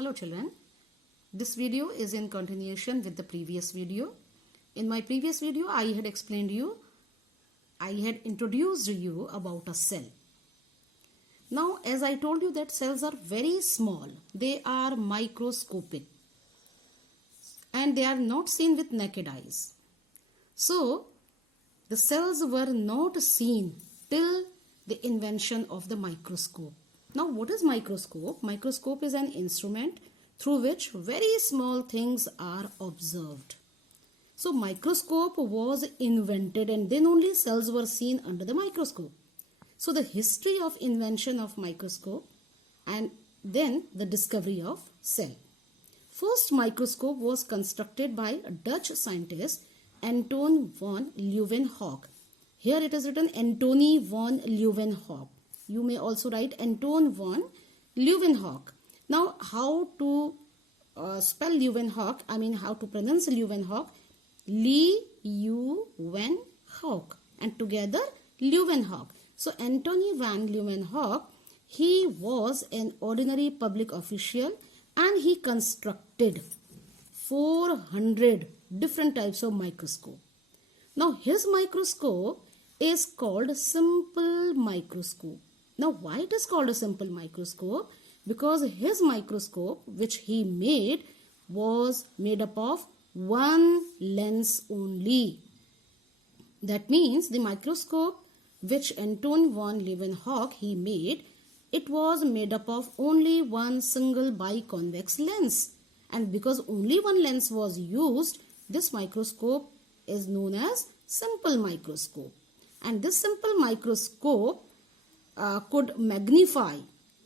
Hello children, this video is in continuation with the previous video. In my previous video I had introduced you about a cell. Now as I told you that cells are very small, they are microscopic and they are not seen with naked eyes. So the cells were not seen till the invention of the microscope. Now what is microscope? Microscope is an instrument through which very small things are observed. So microscope was invented and then only cells were seen under the microscope. So the history of invention of microscope and then the discovery of cell. First microscope was constructed by a Dutch scientist Anton van Leeuwenhoek. Here it is written Antony van Leeuwenhoek. You may also write Anton van Leeuwenhoek. Now how to spell Leeuwenhoek? I mean how to pronounce Leeuwenhoek? Leeuwenhoek and together Leeuwenhoek. So Antony van Leeuwenhoek, he was an ordinary public official and he constructed 400 different types of microscope. Now his microscope is called simple microscope. Now why it is called a simple microscope? Because his microscope which he made was made up of one lens only. That means the microscope which Anton van Leeuwenhoek he made, it was made up of only one single biconvex lens. And because only one lens was used, this microscope is known as simple microscope. And this simple microscope could magnify,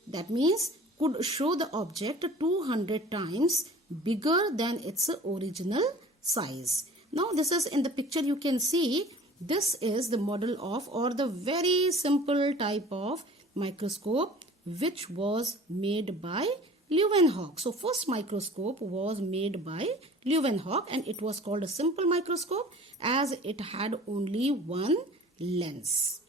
that means could show the object 200 times bigger than its original size. Now this is in the picture you can see, this is the model of or the very simple type of microscope which was made by Leeuwenhoek. So first microscope was made by Leeuwenhoek and it was called a simple microscope as it had only one lens.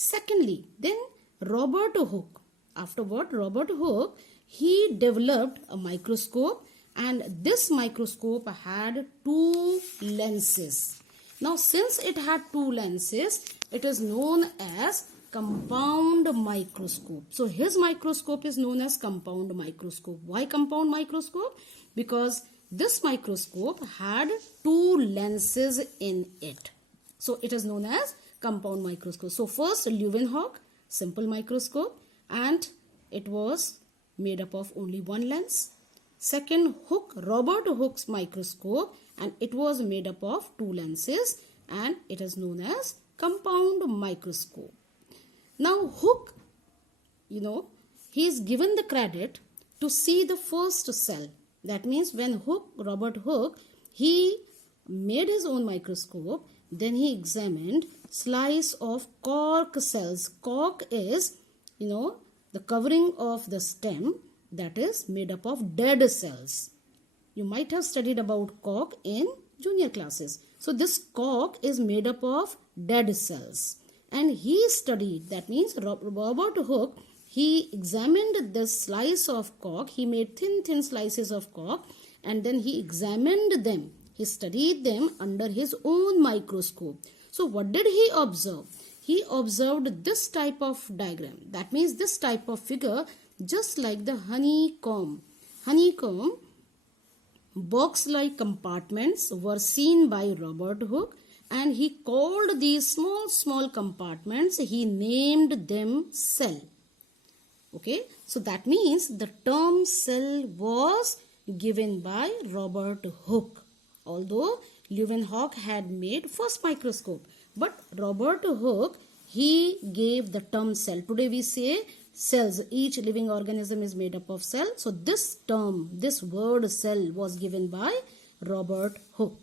Secondly, then Robert Hooke. Afterward, Robert Hooke, he developed a microscope and this microscope had two lenses. Now since it had two lenses, it is known as compound microscope. So his microscope is known as compound microscope. Why compound microscope? Because this microscope had two lenses in it. So it is known as compound microscope. So first Leeuwenhoek, simple microscope, and it was made up of only one lens. Second Hooke, Robert Hooke's microscope, and it was made up of two lenses and it is known as compound microscope. Now Hooke, he is given the credit to see the first cell. That means when Robert Hooke, he made his own microscope, then he examined slice of cork cells. Cork is, the covering of the stem that is made up of dead cells. You might have studied about cork in junior classes. So this cork is made up of dead cells. And he studied, that means Robert Hooke, he examined this slice of cork. He made thin slices of cork and then he examined them. He studied them under his own microscope. So what did he observe? He observed this type of diagram. That means this type of figure, just like the honeycomb. Honeycomb, box-like compartments were seen by Robert Hooke and he called these small compartments, he named them cell. Okay, so that means the term cell was given by Robert Hooke. Although Leeuwenhoek had made first microscope, but Robert Hooke, he gave the term cell. Today we say cells, each living organism is made up of cell. So this term, this word cell was given by Robert Hooke.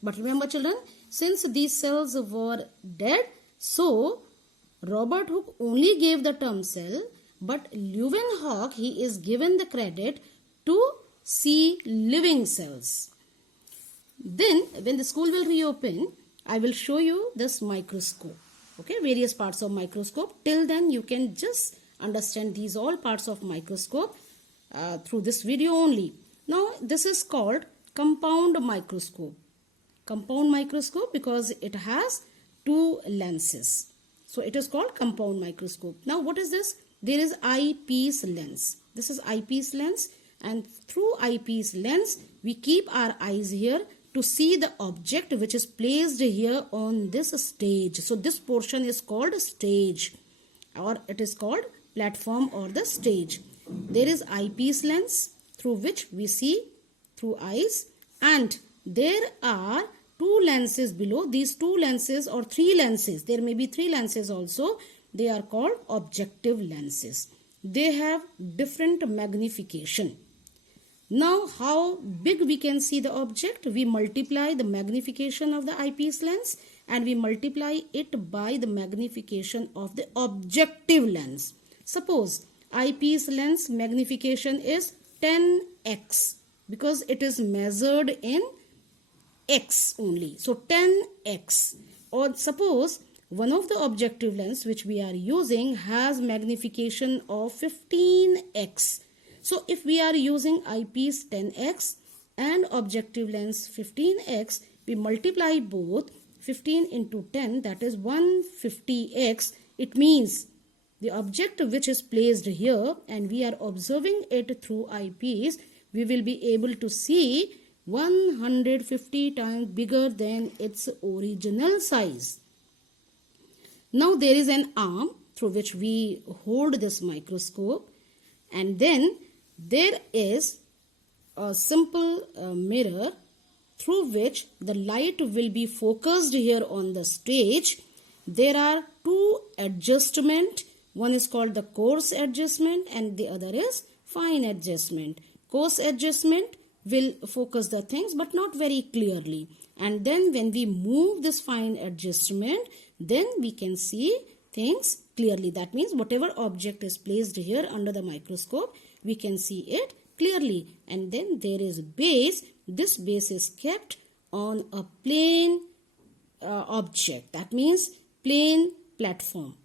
But remember children, since these cells were dead, so Robert Hooke only gave the term cell, but Leeuwenhoek, he is given the credit to see living cells. Then when the school will reopen, I will show you this microscope. Okay, various parts of microscope. Till then you can just understand these all parts of microscope through this video only. Now this is called compound microscope. Compound microscope because it has two lenses. So it is called compound microscope. Now what is this? There is eyepiece lens. This is eyepiece lens, and through eyepiece lens we keep our eyes here to see the object which is placed here on this stage. So this portion is called stage, or it is called platform or the stage. There is eyepiece lens through which we see through eyes, and there are two lenses below. These two lenses or three lenses, there may be three lenses also, they are called objective lenses. They have different magnification. Now how big we can see the object? We multiply the magnification of the eyepiece lens and we multiply it by the magnification of the objective lens. Suppose eyepiece lens magnification is 10x because it is measured in x only. So 10x. Or suppose one of the objective lens which we are using has magnification of 15x. So if we are using eyepiece 10x and objective lens 15x, we multiply both. 15 into 10, that is 150x. It means the object which is placed here and we are observing it through eyepiece, we will be able to see 150 times bigger than its original size. Now there is an arm through which we hold this microscope, and then there is a simple mirror through which the light will be focused here on the stage. There are two adjustments. One is called the coarse adjustment and the other is fine adjustment. Coarse adjustment will focus the things but not very clearly. And then when we move this fine adjustment, then we can see things clearly. That means whatever object is placed here under the microscope, we can see it clearly. And then there is base. This base is kept on a plane object. That means plane platform.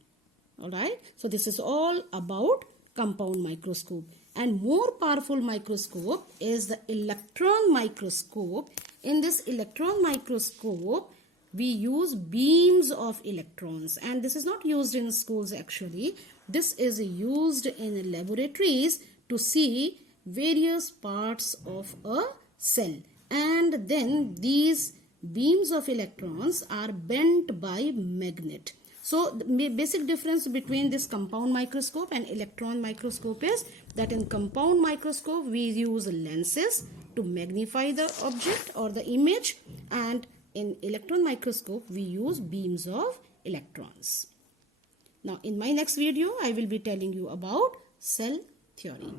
Alright. So this is all about compound microscope. And more powerful microscope is the electron microscope. In this electron microscope, we use beams of electrons, and this is not used in schools actually. This is used in laboratories to see various parts of a cell, and then these beams of electrons are bent by magnet. So the basic difference between this compound microscope and electron microscope is that in compound microscope we use lenses to magnify the object or the image, and in electron microscope we use beams of electrons. Now in my next video I will be telling you about cell theory.